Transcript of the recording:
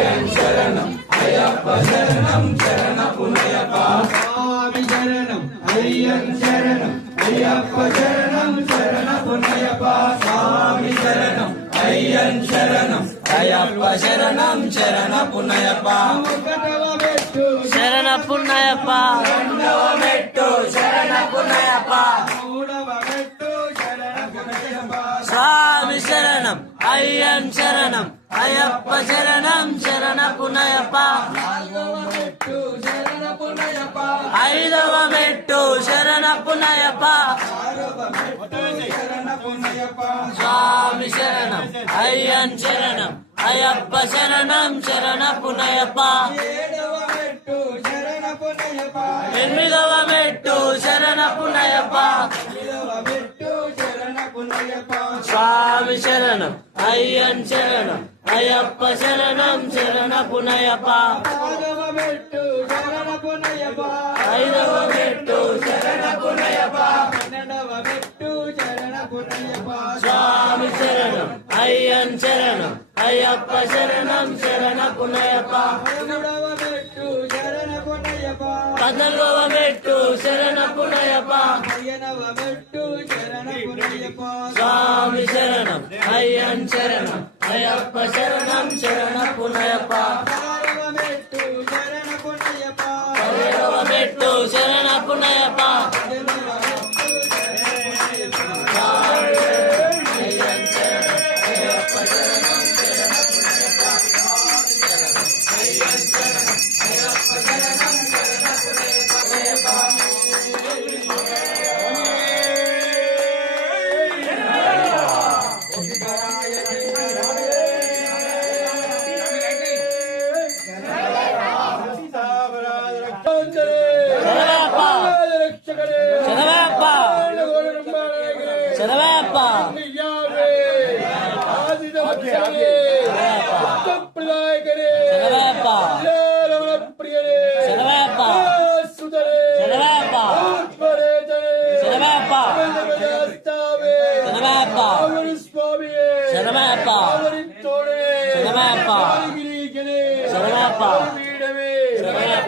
అయ్యన్ శరణం అయ్యప్ప శరణం శరణపునయప్ప స్వామి శరణం అయ్యన్ శరణం అయ్యప్ప శరణం శరణపునయప్ప స్వామి శరణం అయ్యన్ శరణం అయ్యప్ప శరణం శరణపునయప్ప శరణపున్నయప్ప రెండవ మెట్టు శరణపునయప్ప మూడవ మెట్టు శరణపున్నయప్ప స్వామి శరణం అయ్యన్ శరణం అయ్యప్ప శరణం శరణపున్నయప్ప నాలుగవ మెట్టు శరణపునయప్ప ఐదవ మెట్టు శరణపున్నయప్ప ఆరవ మెట్టు శరణపునయప్ప స్వామి శరణం అయ్యన్ శరణం అయ్యప్ప శరణం శరణపున్నయప్ప ఏడవ మెట్టు శరణపునయప్ప ఎనిమిదవ మెట్టు శరణపున్నయప్ప ఐదవ మెట్టు శరణపునయప్ప స్వామి శరణం అయ్యన్ శరణం అయ్యప్ప శరణం శరణపున్నయప్ప ఆరవ మెట్టు శరణపునయప్ప ఐదవ మెట్టు శరణపునయప్ప పన్నెండవ మెట్టు శరణపునయప్ప స్వామి శరణం అయ్యన్ శరణం అయ్యప్ప శరణం శరణపున్నయప్ప పదమూడవ మెట్టు శరణపునయప్ప పద్నాలుగవ మెట్టు శరణపున్నయప్ప పదిహేనవ మెట్టు శరణపునయప్ప స్వామి శరణం అయ్యన్ శరణం అయ్యప్ప శరణం శరణపున్నయప్ప పదహారవ మెట్టు శరణపునయప్ప పదిహేడవ మెట్టు శరణపున్నయప్ప పద్దెనిమిదవ మెట్టు శరణప్ప శరణప్ప శరణప్ప శరణప్ప శరణప్ప శరణప్ప శరణప్ప శరణప్ప శరణప్ప శరణప్ప శరణప్ప